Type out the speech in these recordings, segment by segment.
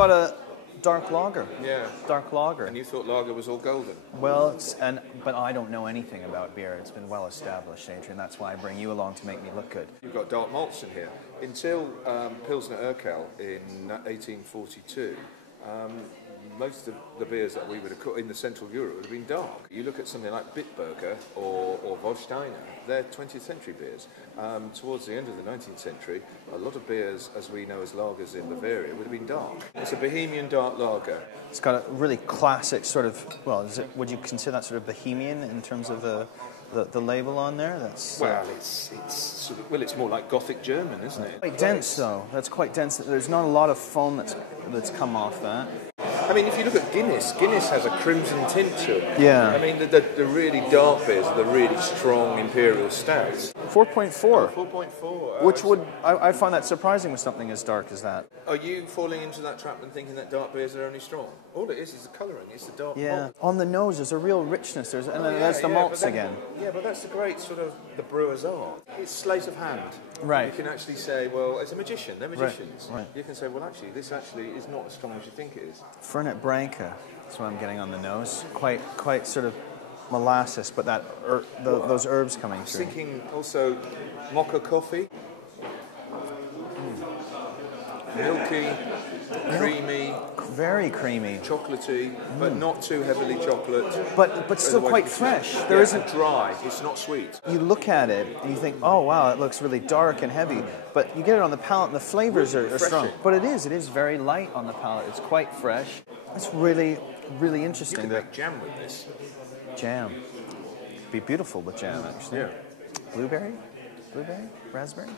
got a dark lager. Yeah. Dark lager. And you thought lager was all golden. Well, but I don't know anything about beer. It's been well established, Adrian. That's why I bring you along to make me look good. You've got dark malts in here. Until Pilsner Urquell in 1842, most of the beers that we would have in the Central Europe would have been dark. You look at something like Bitburger or Vollsteiner, they're 20th century beers. Towards the end of the 19th century, a lot of beers, as we know as lagers in Bavaria, would have been dark. It's a Bohemian dark lager. It's got a really classic sort of, well, would you consider that sort of Bohemian in terms of the label on there? That's well, it's more like Gothic German, isn't it? Quite dense, though. That's quite dense. There's not a lot of foam that's come off that. I mean, if you look at Guinness has a crimson tint to it. Yeah. I mean, the really dark beers are the really strong imperial stouts. 4.4. 4.4. Which I find that surprising with something as dark as that. Are you falling into that trap and thinking that dark beers are only strong? All it is the colouring. It's the dark malt. On the nose, there's a real richness. There's the malts again. Yeah, but that's the great sort of the brewer's art. It's sleight of hand. Right. You can actually say, well, as a magician, they're magicians. Right. You can say, well, actually, this actually is not as strong as you think it is. Fernet Branca. That's what I'm getting on the nose. Quite sort of molasses, but those herbs coming through. Thinking also mocha coffee. Milky, creamy. Very creamy. Chocolatey, but not too heavily chocolate. But still quite fresh. There isn't dry. It's not sweet. You look at it and you think, oh wow, it looks really dark and heavy. But you get it on the palate and the flavors are strong. But it is very light on the palate. It's quite fresh. It's really, really interesting. You can make jam with this. Jam. Be beautiful with jam, actually. Yeah. Blueberry? Raspberry?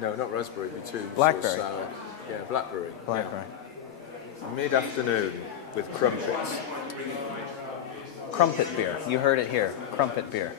No, not raspberry. Too blackberry. Sort of sour. Yeah, blackberry. Blackberry. Yeah. Mid-afternoon with crumpets. Crumpet beer. You heard it here. Crumpet beer.